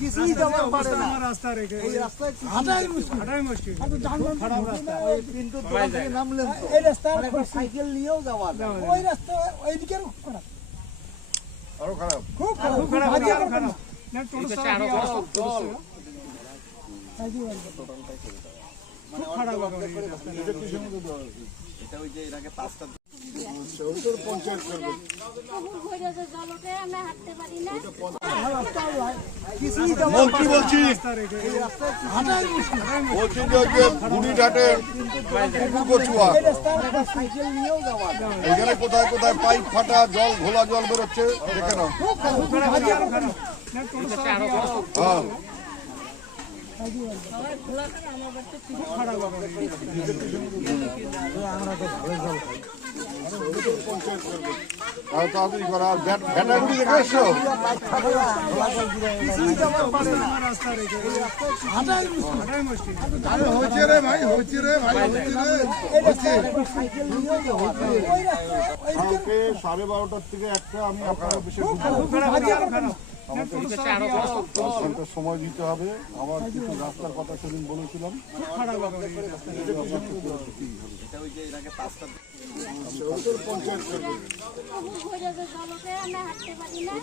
কিছুই দেওয়া পারে না। রাস্তা রেখে এই রাস্তায় হাঁটাই মুশকিল। খারাপ রাস্তা। ওই পিন্টু দোকান থেকে নামলেন তো, এই রাস্তা মানে এখন সাইকেল নিয়েও যাওয়া যায়। ওই রাস্তা ওইদিকে খারাপ, আরো খারাপ। খুব খারাপ, খুব খারাপ, বাজে খারাপ, খারাপ। না, টোটো চালানো কি অবস্থা? খুব খারাপ এখন এই রাস্তা। কিছুই দেওয়া মন্ত্রী বলছি রাস্তা রেখে এই রাস্তায় হাঁটাই মুশকিল। বলছি যে বুড়িঘাটে কচুয়া এই রাস্তায় এখন সাইকেল নিয়েও যাওয়া যায়। এখানে কোথায় কোথায় পাইপ ফাটা জল ঘোলা জল বেরোচ্ছে দেখে নাও। খুব খারাপ, বাজে খারাপ। না, টোটো চালানো কি অবস্থা? হ্যাঁ খুব খারাপ এখন এই রাস্তা। আর তাড়াতাড়ি করা আর ব্যাটাগুড়ি দেখে এসছো কিছুই দেওয়া পারে না। রাস্তা রেখে হাঁটাই মুশকিল। মুশকিল। হয়েছে রে ভাই হয়েছে রে ভাই হয়েছে রে এই রাস্তায় এখন সাইকেল নিয়েও যাওয়া যায়। ওই রাস্তা কালকে 12:30 থেকে একটা আমি আপনার অফিসে খুব খারাপ, খারাপ। না, টোটো চালানো কি অবস্থা? 10 ঘন্টা সময় দিতে হবে। আমার কিছু রাস্তার কথা সেদিন বলেছিলাম। খুব খারাপ এখন এই রাস্তা। পঞ্চায়েত করবে। হাঁটতে পারি না।